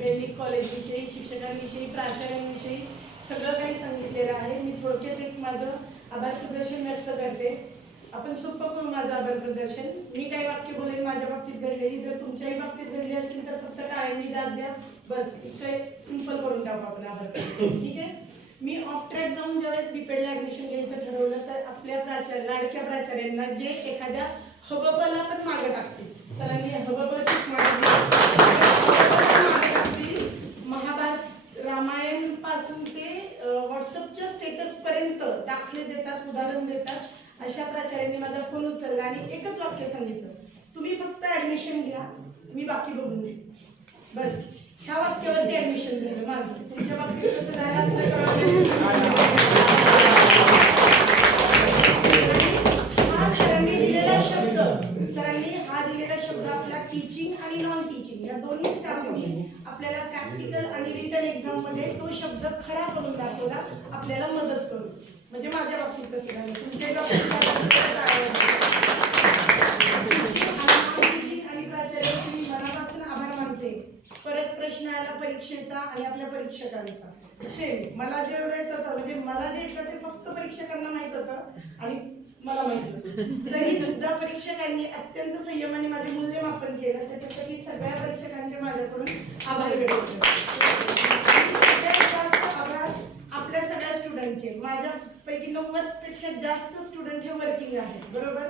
सगळ्यांनी कॉलेजविषयी, शिक्षकांविषयी, प्राचार्यांविषयी सगळं काही सांगितलेलं आहे. मी थोडक्यात एक माझं आभार प्रदर्शन व्यक्त करते. आपण सोपं करू माझं आभार प्रदर्शन. मी काही वाक्य बोलेल माझ्या बाबतीत घडलेली, जर तुमच्याही बाबतीत घडली असतील तर फक्त टाळ्यांनी दाद द्या, बस. इतकं सिंपल करून टाकू आपण आभार. ठीक आहे. मी ऑफ ट्रॅक जाऊन ज्यावेळेस बीपेडला ऍडमिशन घ्यायचं ठरवलं तर आपल्या लाडक्या प्राचार्यांना जे एखाद्या हबबला पण मागं टाकतील, सरांनी हबबची महाभारत रामायण पासून ते व्हॉट्सअपच्या स्टेटस पर्यंत दाखले देतात, उदाहरण देतात. अशा प्राचार्यांनी माझा फोन उचलला आणि एकच वाक्य सांगितलं, तुम्ही फक्त ऍडमिशन घ्या, मी बाकी बघून घेईन, बस. ह्या वाक्यावरती ऍडमिशन झालं माझं. तुमच्या बाबतीत कसं झालं असतं? हा सरांनी दिलेला शब्द आपला टीचिंग आणि नॉन टीचिंग या दोन्ही स्टाफनी आपल्याला प्रॅक्टिकल आणि रिटन एक्झाम मध्ये तो शब्द खरा करून दाखवला, आपल्याला मदत करू. म्हणजे माझ्या बाबतीत कसं झालं, तुमच्या बाबतीत आणि प्राचार्यांचे मी मनापासून आभार मानते. परत प्रश्न आला परीक्षेचा आणि आपल्या परीक्षकांचा. सेम मला जे येत होतं, म्हणजे मला जे येतं ते फक्त परीक्षकांना माहित होतं आणि मला माहित होतं. तरी सुद्धा परीक्षकांनी अत्यंत संयमाने माझे मूल्यमापन केलं. त्याच्यासाठी सगळ्या परीक्षकांचे माझ्याकडून आभार व्यक्त करते. सगळ्यात जास्त आभार आपल्या सगळ्या स्टुडंटचे. माझ्यापैकी 90% जास्त स्टुडंट हे वर्किंग आहेत, बरोबर.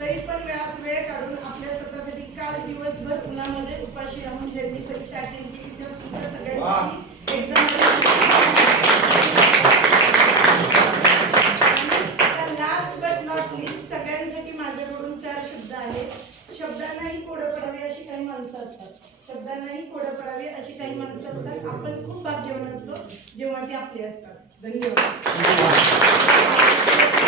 तरी पण वेळात वेळ काढून आपल्या स्वतःसाठी काल दिवसभर उन्हामध्ये उपाशी राहून ज्यांनी परीक्षा अटेंड केली त्या तुमच्या सगळ्यांसाठी एकदम. लास्ट बट नॉट लिस्ट सगळ्यांसाठी माझ्याकडून 4 शब्द आहेत. शब्दांनाही कोडं पडावे अशी काही माणसं असतात, शब्दांनाही कोडं पडावे अशी काही माणसं असतात. आपण खूप भाग्यवान असतो जेव्हा ती आपली असतात. धन्यवाद.